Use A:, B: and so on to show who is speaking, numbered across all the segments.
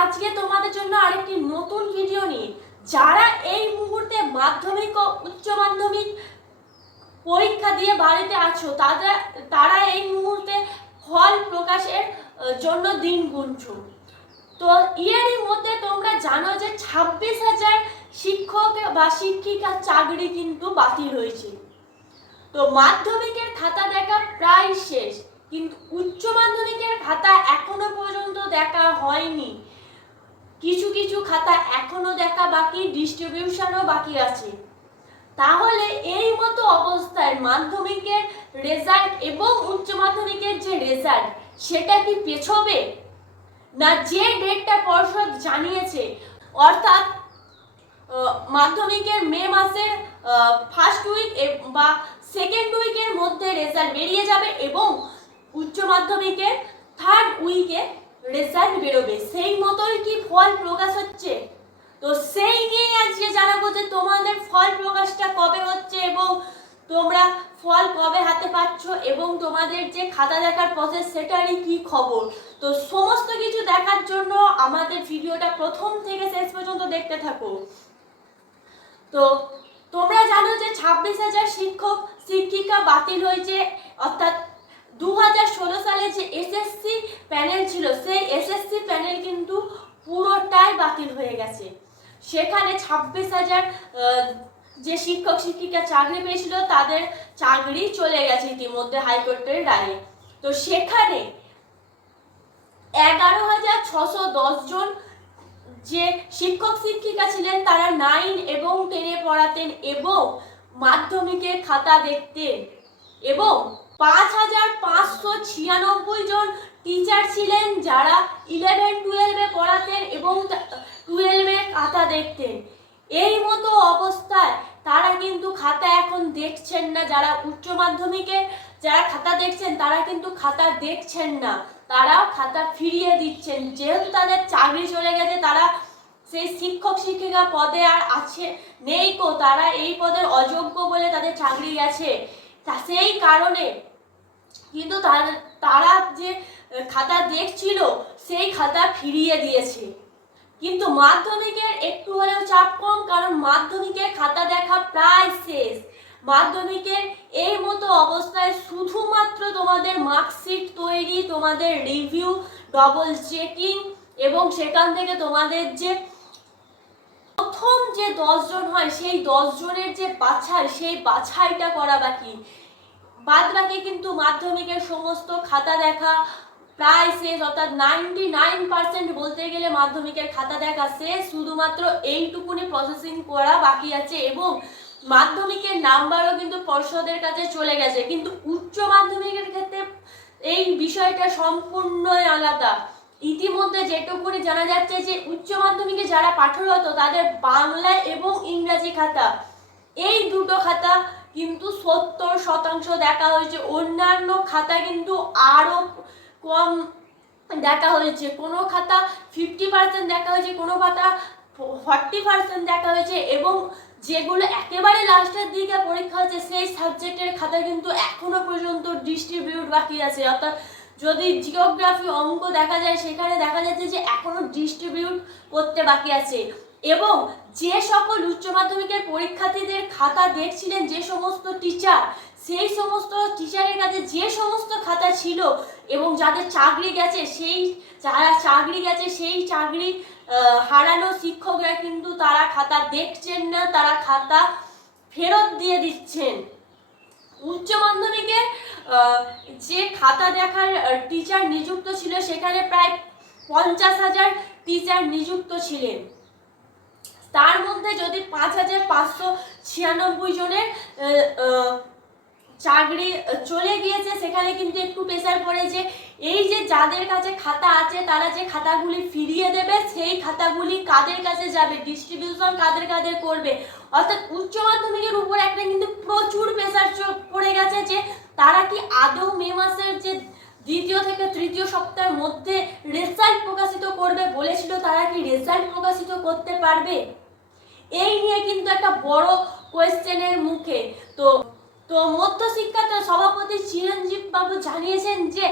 A: আজকে তোমাদের জন্য আরেকটি নতুন ভিডিও নিয়ে। যারা এই মুহূর্তে মাধ্যমিক ও উচ্চ মাধ্যমিক পরীক্ষা দিয়ে বাড়িতে আছো, তাদের, তারা এই মুহূর্তে ফল প্রকাশের জন্য দিন গুনছো। তো এরই মধ্যে তোমরা জানো যে ছাব্বিশ হাজার শিক্ষক বা শিক্ষিকার চাকরি কিন্তু বাতিল হয়েছে। তো মাধ্যমিকের খাতা দেখা প্রায় শেষ, কিন্তু উচ্চ মাধ্যমিকের খাতা এখনও পর্যন্ত দেখা হয়নি। কিছু কিছু খাতা এখনও দেখা বাকি ডিস্ট্রিবিউশনও বাকি আছে। তাহলে এই মতো অবস্থায় মাধ্যমিকের রেজাল্ট এবং উচ্চ মাধ্যমিকের যে রেজাল্ট সেটা কি পেছবে? না যে ডেটটা পর্ষদ জানিয়েছে, অর্থাৎ মাধ্যমিকের মে মাসের ফার্স্ট উইক বা সেকেন্ড উইকের মধ্যে রেজাল্ট বেরিয়ে যাবে এবং উচ্চ মাধ্যমিকের থার্ড উইকে রেজাল্ট বেরোবে। সেই মতোই কি ফল প্রকাশ হচ্ছে? তো সেই নিয়ে আজকে জানাব যে তোমাদের ফল প্রকাশটা কবে হচ্ছে এবং তোমরা ফল কবে হাতে পাচ্ছ এবং তোমাদের যে খাতা দেখার প্রসেস সেটারই কি খবর? তো সমস্ত কিছু দেখার জন্য আমাদের ভিডিওটা প্রথম থেকে শেষ পর্যন্ত দেখতে থাকো। তো তোমরা জানো যে ছাব্বিশ হাজার শিক্ষক, শিক্ষিকা বাতিল হয়েছে, অর্থাৎ দু হাজার ষোলো সালে যে এসএসসি প্যানেল ছিল, সেই এসএসসি প্যানেল কিন্তু পুরোটাই বাতিল হয়ে গেছে। সেখানে ছাব্বিশ হাজার যে শিক্ষক, শিক্ষিকা চাকরি পেয়েছিল, তাদের চাকরি চলে গেছে ইতিমধ্যে হাইকোর্টের রায়ে। তো সেখানে এগারো হাজার ছশো জন যে শিক্ষক, শিক্ষিকা ছিলেন, তারা নাইন এবং টেনে পড়াতেন এবং মাধ্যমিকের খাতা দেখতেন এবং পাঁচ হাজার পাঁচশো ছিয়ানব্বই জন টিচার ছিলেন যারা ইলেভেন টুয়েলভে পড়াতেন এবং টুয়েলভে খাতা দেখতেন। এই মতো অবস্থায় তারা কিন্তু খাতা এখন দেখছেন না। যারা উচ্চ মাধ্যমিকে যারা খাতা দেখছেন, তারা কিন্তু খাতা দেখছেন না। তারা খাতা ফিরিয়ে দিচ্ছেন। যেহেতু তাদের চাকরি চলে গেছে, তারা সেই শিক্ষক, শিক্ষিকা পদে আর আছে, নেই কো। তারা এই পদের অযোগ্য বলে তাদের চাকরি গেছে তা সেই কারণে কিন্তু তারা যে খাতা দেখছিল, সেই খাতা ফিরিয়ে দিয়েছে। কিন্তু মাধ্যমিকের একটু হলেও চাপ কম, কারণ মাধ্যমিকের খাতা দেখা প্রায় শেষ। মাধ্যমিকের এই মতো অবস্থায় শুধুমাত্র তোমাদের মার্কশিট তৈরি, তোমাদের রিভিউ ডবল চেকিং এবং সেখান থেকে তোমাদের যে প্রথম যে দশজন হয়, সেই দশজনের যে বাছাই, সেই বাছাইটা করা বাকি। বাদ বাকি কিন্তু মাধ্যমিকের সমস্ত খাতা দেখা প্রায় শেষ, অর্থাৎ নাইনটি নাইন পার্সেন্ট বলতে গেলে মাধ্যমিকের খাতা দেখা শেষ, শুধুমাত্র এইটুকুনি প্রসেসিং করা বাকি আছে এবং মাধ্যমিকের নাম্বারও কিন্তু পর্ষদের কাছে চলে গেছে। কিন্তু উচ্চ মাধ্যমিকের ক্ষেত্রে এই বিষয়টা সম্পূর্ণই আলাদা। ইতিমধ্যে যেটুকুনি জানা যাচ্ছে যে উচ্চ মাধ্যমিকে যারা পাঠরত তাদের বাংলা এবং ইংরাজি খাতা, এই দুটো খাতা কিন্তু সত্তর শতাংশ দেখা হয়েছে। অন্যান্য খাতা কিন্তু আরও কম দেখা হয়েছে। কোনো খাতা ফিফটি পার্সেন্ট দেখা হয়েছে, কোনো খাতা ফর্টি পার্সেন্ট দেখা হয়েছে এবং যেগুলো একেবারে লাস্টের দিকে পরীক্ষা হচ্ছে, সেই সাবজেক্টের খাতা কিন্তু এখনও পর্যন্ত ডিস্ট্রিবিউট বাকি আছে। অর্থাৎ যদি জিওগ্রাফি অঙ্ক দেখা যায়, সেখানে দেখা যাচ্ছে যে এখনও ডিস্ট্রিবিউট করতে বাকি আছে। এবং যে সকল উচ্চ মাধ্যমিকের পরীক্ষার্থীদের খাতা দেখছিলেন যে সমস্ত টিচার সেই সমস্ত টিচারের কাছে যে সমস্ত খাতা ছিল এবং যাদের চাকরি গেছে, সেই যারা চাকরি গেছে, সেই চাকরি হারানো শিক্ষকরা কিন্তু তারা খাতা দেখছেন না, তারা খাতা ফেরত দিয়ে দিচ্ছেন। উচ্চ মাধ্যমিকে যে খাতা দেখার টিচার নিযুক্ত ছিল, সেখানে প্রায় পঞ্চাশ হাজার টিচার নিযুক্ত ছিলেন। তার মধ্যে যদি পাঁচ হাজার পাঁচশো ছিয়ানব্বই জনের চাকরি চলে গিয়েছে, সেখানে কিন্তু একটু প্রেসার পড়ে যে এই যে যাদের কাছে খাতা আছে, তারা যে খাতাগুলি ফিরিয়ে দেবে, সেই খাতাগুলি কাদের কাছে যাবে? ডিস্ট্রিবিউশন কাদের কাদের করবে? অর্থাৎ উচ্চ মাধ্যমিকের উপর একটা কিন্তু প্রচুর প্রেসার পড়ে গেছে যে তারা কি আদৌ মে মাসের যে দ্বিতীয় থেকে তৃতীয় সপ্তাহের মধ্যে রেজাল্ট প্রকাশিত করবে বলেছিল, তারা কি রেজাল্ট প্রকাশিত করতে পারবে? এই নিয়ে কিন্তু একটা বড় কোয়েশ্চেনের মুখে। তো তো মধ্যশিক্ষা সভাপতি চিরঞ্জীব বাবু জানিয়েছেন যে,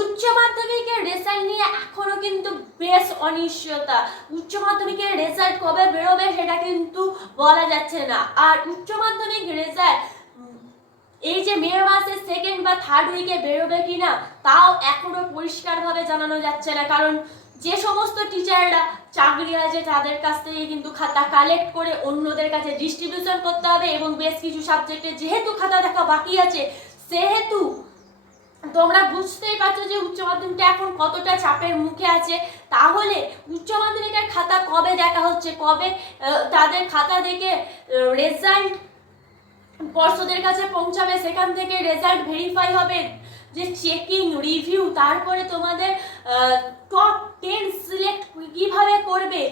A: উচ্চ মাধ্যমিকের রেজাল্ট নিয়ে এখনও কিন্তু বেশ অনিশ্চয়তা। উচ্চ মাধ্যমিকের রেজাল্ট কবে বেরোবে সেটা কিন্তু বলা যাচ্ছে না। আর উচ্চ মাধ্যমিক রেজাল্ট এই যে মে মাসের সেকেন্ড বা থার্ড উইকে বেরোবে কিনা, তাও এখনও পরিষ্কারভাবে জানানো যাচ্ছে না। কারণ যে সমস্ত টিচাররা চাকরি আছে, তাদের কাছ থেকে কিন্তু খাতা কালেক্ট করে অন্যদের কাছে ডিস্ট্রিবিউশন করতে হবে এবং বেশ কিছু সাবজেক্টে যেহেতু খাতা দেখা বাকি আছে, সেহেতু তোমরা বুঝতেই পারছ যে উচ্চ মাধ্যমিকটা এখন কতটা চাপের মুখে আছে। তাহলে উচ্চ মাধ্যমিকের খাতা কবে দেখা হচ্ছে? কবে তাদের খাতা দেখে রেজাল্ট পর্ষদের কাছে পৌঁছাবে, সেখান থেকে রেজাল্ট ভেরিফাই হবে, যে চেকিং রিভিউ তারপরে তোমাদের টপ কীভাবে করবে?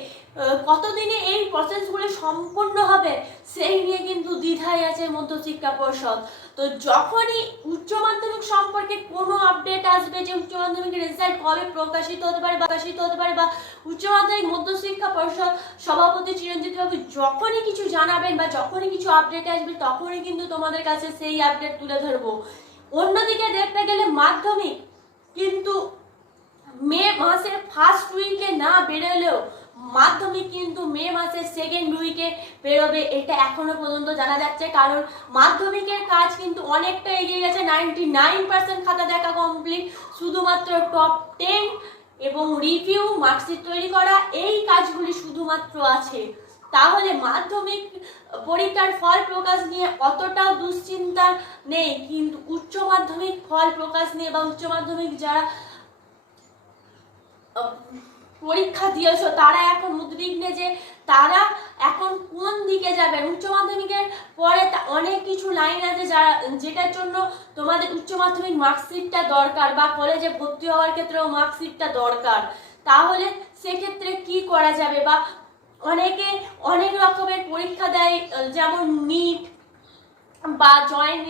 A: কতদিনে এই প্রসেসগুলো সম্পূর্ণ হবে? সেই নিয়ে কিন্তু দ্বিধায় আছে মধ্যশিক্ষা পর্ষদ। তো যখনই উচ্চ মাধ্যমিক সম্পর্কে কোনো আপডেট আসবে যে উচ্চ মাধ্যমিকের রেজাল্ট কবে প্রকাশিত হতে পারে প্রকাশিত হতে পারে বা উচ্চ মাধ্যমিক মধ্যশিক্ষা পর্ষদ সভাপতি চিরঞ্জিত বাবু যখনই কিছু জানাবেন বা যখনই কিছু আপডেট আসবে, তখনই কিন্তু তোমাদের কাছে সেই আপডেট তুলে ধরবো। অন্যদিকে দেখতে গেলে মাধ্যমিক কিন্তু মে মাসের ফার্স্ট উইকে না বেরোলেও মাধ্যমিক কিন্তু মে মাসের সেকেন্ড উইকে বেরোবে, এটা এখনও পর্যন্ত জানা যাচ্ছে। কারণ মাধ্যমিকের কাজ কিন্তু অনেকটা এগিয়ে গেছে নাইনটি নাইন পার্সেন্ট খাতা দেখা কমপ্লিট শুধুমাত্র টপ টেন এবং রিভিউ মার্কশিট তৈরি করা, এই কাজগুলি শুধুমাত্র আছে। তাহলে মাধ্যমিক পরীক্ষার ফল প্রকাশ নিয়ে অতটাও দুশ্চিন্তা নেই, কিন্তু উচ্চ মাধ্যমিক ফল প্রকাশ নিয়ে বা উচ্চ মাধ্যমিক যারা পরীক্ষা দিয়েছ, তারা এখন উদ্বিগ্নে যে তারা এখন কোন দিকে যাবে? উচ্চ মাধ্যমিকের পরে অনেক কিছু লাইন আছে যারা যেটার জন্য তোমাদের উচ্চ মাধ্যমিক মার্কশিটটা দরকার বা কলেজে ভর্তি হওয়ার ক্ষেত্রেও মার্কশিটটা দরকার। তাহলে সেক্ষেত্রে কি করা যাবে? বা অনেকে অনেক রকমের পরীক্ষা দেয়, যেমন নিট বা জয়েন্ট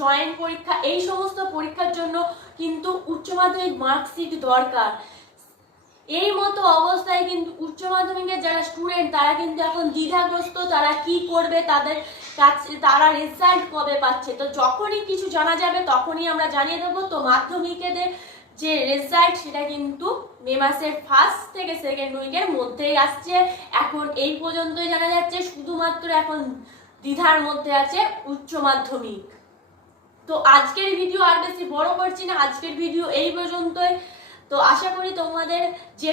A: জয়েন্ট পরীক্ষা, এই সমস্ত পরীক্ষার জন্য কিন্তু উচ্চ মাধ্যমিক মার্কশিট দরকার। অবস্থায় কিন্তু উচ্চ মাধ্যমিকের যারা স্টুডেন্ট তারা কিন্তু এখন দ্বিধাগ্রস্ত, তারা কি করবে, তাদের কাছে, তারা রেজাল্ট কবে পাচ্ছে? তো যখনই কিছু জানা যাবে, তখনই আমরা জানিয়ে দেবো। তো মাধ্যমিকেদের যে রেজাল্ট সেটা কিন্তু মে মাসের ফার্স্ট থেকে সেকেন্ড উইকের মধ্যেই আসছে। এখন এই পর্যন্তই জানা যাচ্ছে, শুধুমাত্র এখন দ্বিধার মধ্যে আছে উচ্চ মাধ্যমিক। তো আজকের ভিডিও আর বেশি বড় করছি না। আজকের ভিডিও এই পর্যন্তই। তো আশা করি তোমাদের যে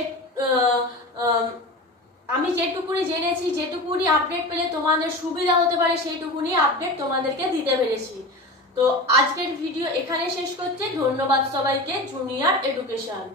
A: আমি যেটুকুনি জেনেছি, যেটুকুনি আপডেট পেলে তোমাদের সুবিধা হতে পারে, সেইটুকুনি আপডেট তোমাদেরকে দিতে পেরেছি। তো আজকের ভিডিও এখানে শেষ করছে। ধন্যবাদ সবাইকে জুনিয়র এডুকেশন